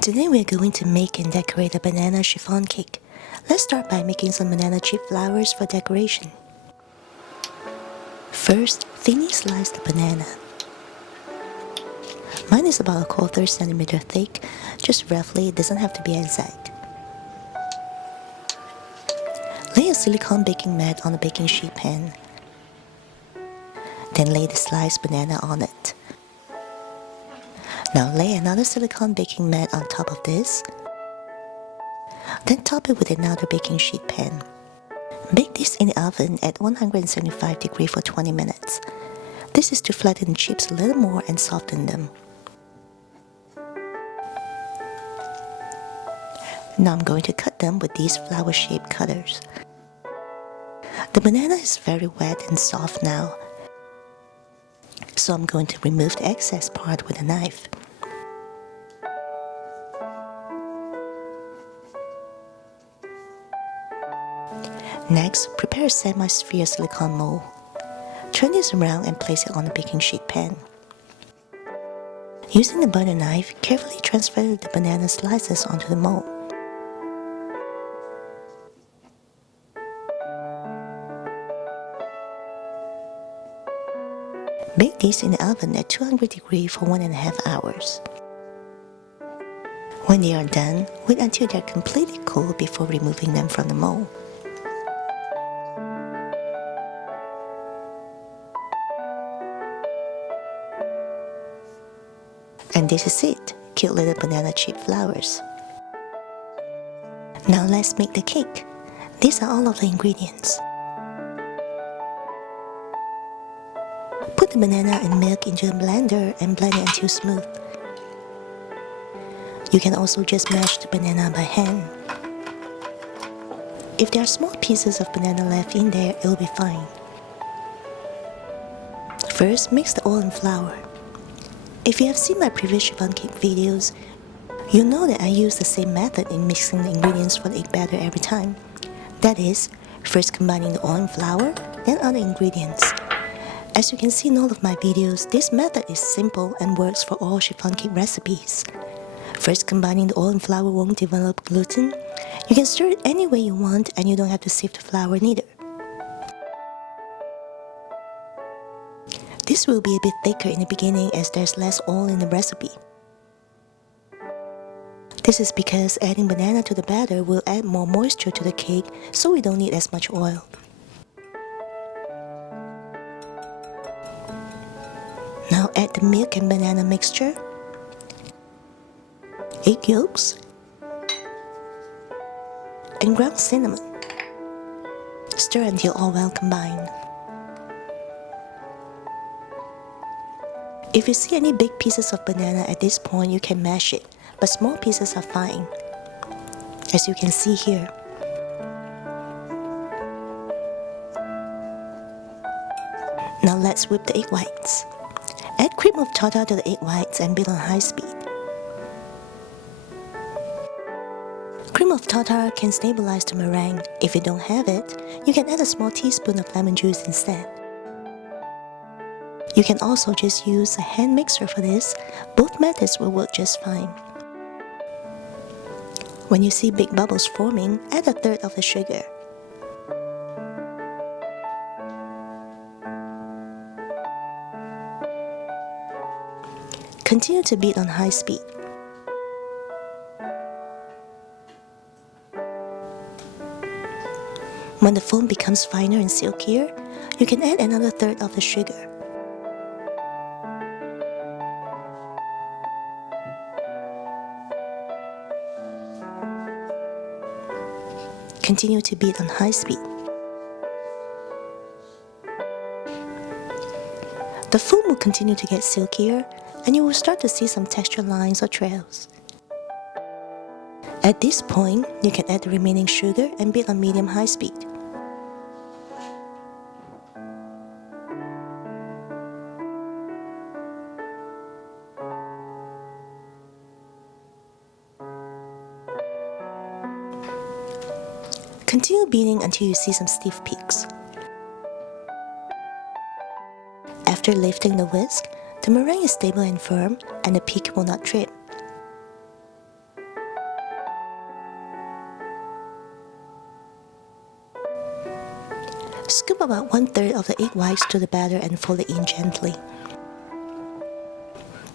Today we're going to make and decorate a banana chiffon cake. Let's start by making some banana chip flowers for decoration. First, thinly slice the banana. Mine is about 1/4 centimeter thick, just roughly, it doesn't have to be exact. Lay a silicone baking mat on a baking sheet pan. Then lay the sliced banana on it. Now lay another silicone baking mat on top of this. Then top it with another baking sheet pan. Bake this in the oven at 175 degrees for 20 minutes. This is to flatten the chips a little more and soften them. Now I'm going to cut them with these flower-shaped cutters. The banana is very wet and soft now, so I'm going to remove the excess part with a knife. Next, prepare a semi-sphere silicone mold. Turn this around and place it on the baking sheet pan. Using the butter knife, carefully transfer the banana slices onto the mold. Bake these in the oven at 200 degrees for 1.5 hours. When they are done, wait until they are completely cool before removing them from the mold. And this is it, cute little banana chip flowers. Now let's make the cake. These are all of the ingredients. Put the banana and milk into a blender and blend it until smooth. You can also just mash the banana by hand. If there are small pieces of banana left in there, it will be fine. First, mix the oil and flour. If you have seen my previous chiffon cake videos, you know that I use the same method in mixing the ingredients for the egg batter every time. That is, first combining the oil and flour, then other ingredients. As you can see in all of my videos, this method is simple and works for all chiffon cake recipes. First, combining the oil and flour won't develop gluten. You can stir it any way you want and you don't have to sift the flour neither. This will be a bit thicker in the beginning as there's less oil in the recipe. This is because adding banana to the batter will add more moisture to the cake, so we don't need as much oil. Now add the milk and banana mixture, egg yolks, and ground cinnamon. Stir until all well combined. If you see any big pieces of banana at this point, you can mash it, but small pieces are fine, as you can see here. Now let's whip the egg whites. Add cream of tartar to the egg whites and beat on high speed. Cream of tartar can stabilize the meringue. If you don't have it, you can add a small teaspoon of lemon juice instead. You can also just use a hand mixer for this. Both methods will work just fine. When you see big bubbles forming, add 1/3 of the sugar. Continue to beat on high speed. When the foam becomes finer and silkier, you can add another 1/3 of the sugar. Continue to beat on high speed. The foam will continue to get silkier, and you will start to see some texture lines or trails. At this point, you can add the remaining sugar and beat on medium-high speed. Continue beating until you see some stiff peaks. After lifting the whisk, the meringue is stable and firm, and the peak will not trip. Scoop about 1/3 of the egg whites to the batter and fold it in gently.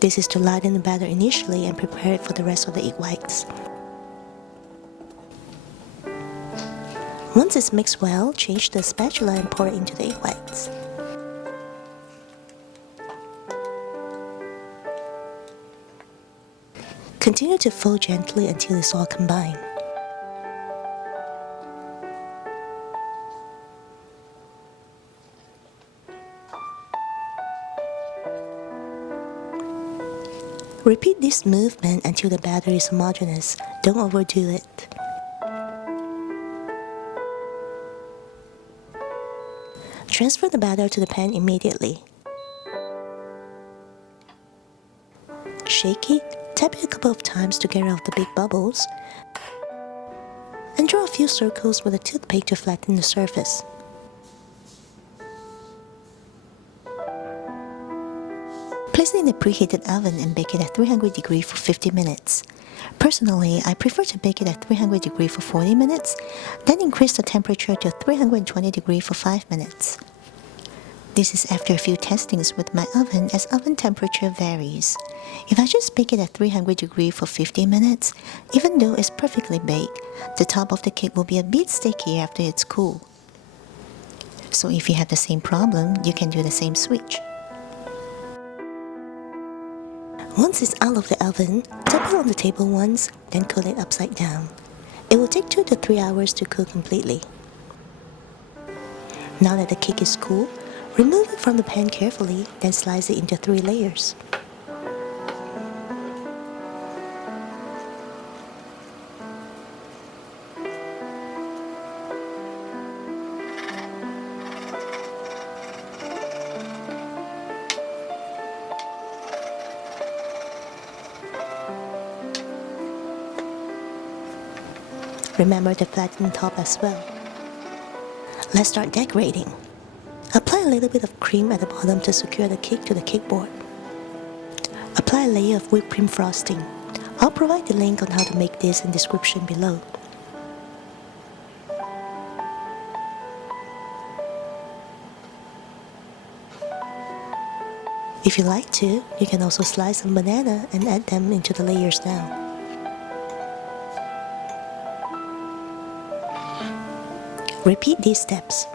This is to lighten the batter initially and prepare it for the rest of the egg whites. Once it's mixed well, change the spatula and pour it into the egg whites. Continue to fold gently until it's all combined. Repeat this movement until the batter is homogeneous. Don't overdo it. Transfer the batter to the pan immediately. Shake it, tap it a couple of times to get rid of the big bubbles, and draw a few circles with a toothpick to flatten the surface. Place it in the preheated oven and bake it at 300 degrees for 50 minutes. Personally, I prefer to bake it at 300 degrees for 40 minutes, then increase the temperature to 320 degrees for 5 minutes. This is after a few testings with my oven, as oven temperature varies. If I just bake it at 300 degrees for 50 minutes, even though it's perfectly baked, the top of the cake will be a bit sticky after it's cool. So if you have the same problem, you can do the same switch. Once it's out of the oven, tap it on the table once, then cool it upside down. It will take 2 to 3 hours to cool completely. Now that the cake is cool, remove it from the pan carefully, then slice it into 3 layers. Remember to flatten the top as well. Let's start decorating. Apply a little bit of cream at the bottom to secure the cake to the cake board. Apply a layer of whipped cream frosting. I'll provide the link on how to make this in the description below. If you like to, you can also slice some banana and add them into the layers now. Repeat these steps.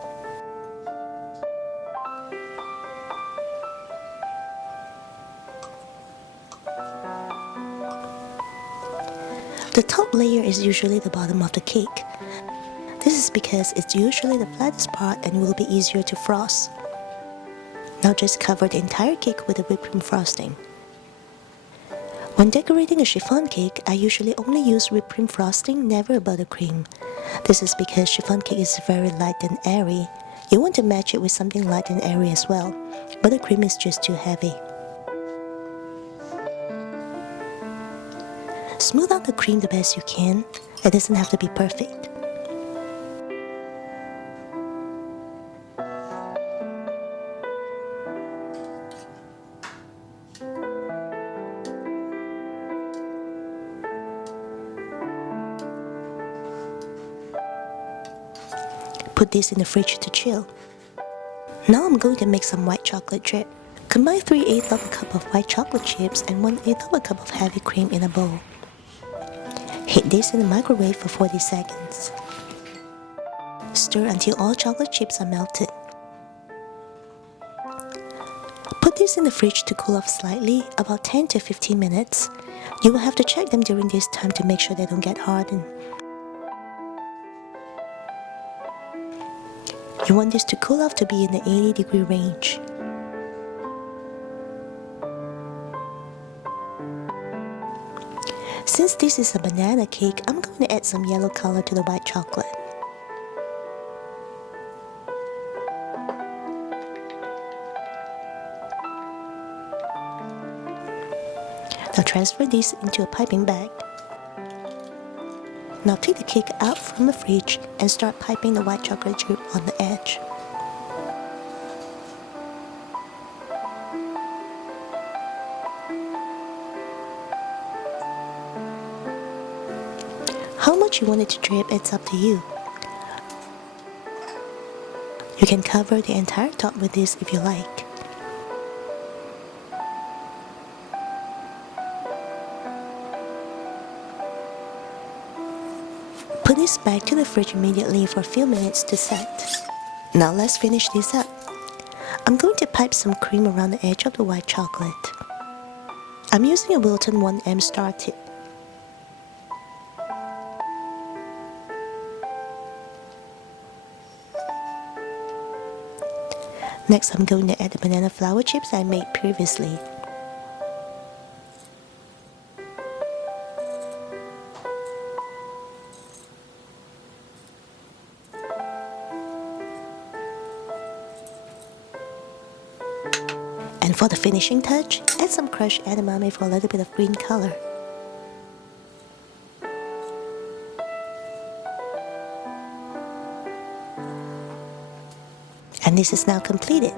The top layer is usually the bottom of the cake. This is because it's usually the flattest part and will be easier to frost. Now just cover the entire cake with the whipped cream frosting. When decorating a chiffon cake, I usually only use whipped cream frosting, never buttercream. This is because chiffon cake is very light and airy. You want to match it with something light and airy as well. Buttercream is just too heavy. Smooth out the cream the best you can. It doesn't have to be perfect. Put this in the fridge to chill. Now I'm going to make some white chocolate drip. Combine 3/8 of a cup of white chocolate chips and 1/8 of a cup of heavy cream in a bowl. Heat this in the microwave for 40 seconds. Stir until all chocolate chips are melted. Put this in the fridge to cool off slightly, about 10 to 15 minutes. You will have to check them during this time to make sure they don't get hardened. You want this to cool off to be in the 80-degree range. Since this is a banana cake, I'm going to add some yellow color to the white chocolate. Now transfer this into a piping bag. Now take the cake out from the fridge and start piping the white chocolate drip on the edge. How much you want it to drip, it's up to you. You can cover the entire top with this if you like. Put this back to the fridge immediately for a few minutes to set. Now let's finish this up. I'm going to pipe some cream around the edge of the white chocolate. I'm using a Wilton 1M star tip. Next, I'm going to add the banana flour chips I made previously. And for the finishing touch, add some crushed edamame for a little bit of green color. And this is now completed.